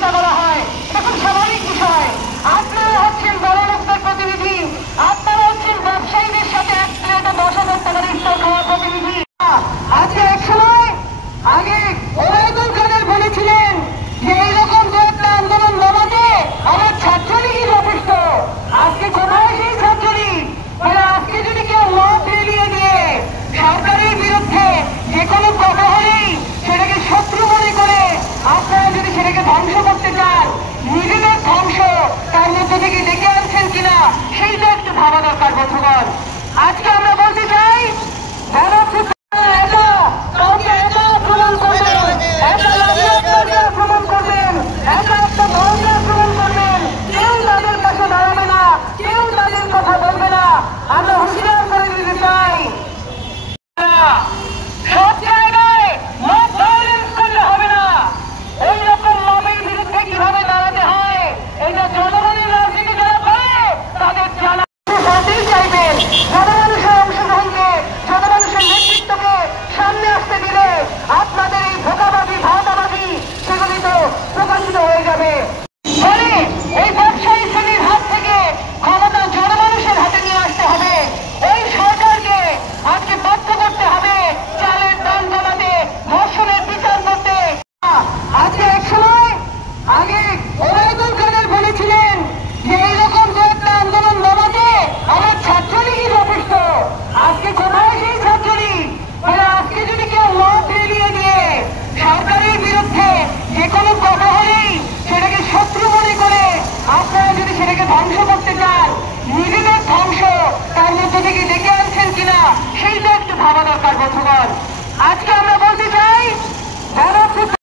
চিন্তা করা হয়, এখন স্বাভাবিক বিষয়। আপনারা হচ্ছেন বড় লোকদের প্রতিনিধি, আপনারা হচ্ছেন ব্যবসায়ীদের সাথে এক প্লেটে 10,000 টাকার ইফতার খাওয়ার প্রতিনিধি। আজকে এক সময় আগে ওবায়দুল কাদের বলেছিলেন যে এইরকম দু একটা আন্দোলন নামাতে আমার ছাত্রলীগই যথেষ্ট। আজকে কোথায় সেই ছাত্রলীগ? আজকে যদি কেউ মত রেলিয়ে দিয়ে সরকারের বিরুদ্ধে যে কোনো কথা হলেই সেটাকে শত্রু মনে করে আপনারা যদি সেটাকে ধ্বংস করতে চান, নিজেদের ধ্বংস তার মধ্যে থেকে ডেকে আনছেন কিনা সেইটা একটু ভাবা দরকার বন্ধুগণ। আজকে আমরা বলতে চাই আমরা হুঁশিয়ার করে দিতে চাই, সব জায়গায় মব ভায়োলেন্স করলে হবে না। ওই রকম মবের বিরুদ্ধে কিভাবে দাঁড়াতে হয় এটা জনগণের রাজনীতি যারা করে তাদের জানা বলতেই চাইবেন। জনমানুষের অংশগ্রহণকে, জনমানুষের নেতৃত্বকে সামনে আসতে দিলে আপনাদের এই ভোকাবাদী ভাওতাবাদী সেগুলি তো প্রকাশিত হয়ে যাবে। ফলে এই ব্যবসায়ী শ্রেণীর হাত থেকে ক্ষমতা জনমানুষের হাতে নিয়ে আসতে হবে। ওই সরকারকে আজকে বাধ্য করতে হবে চালের দাম কমাতে, ধর্ষণের বিচার করতে। আজকে এক সময় আগে ওবায়দুল কাদের বলেছিলেন যে এইরকম দু একটা আন্দোলন নামাতে আমার ছাত্রলীগই যথেষ্ট। আজকে কোথায় সেই ছাত্রলীগ? আজকে যদি কেউ মত রেলিয়ে দিয়ে সরকারের বিরুদ্ধে যে কোনো কথা হলেই সেটাকে শত্রু মনে করে আপনারা যদি সেটাকে ধ্বংস করতে চান, নিজেদের ধ্বংস তার মধ্যে থেকে ডেকে আনছেন কিনা সেইটা একটু ভাবা দরকার বন্ধুগণ। আজকে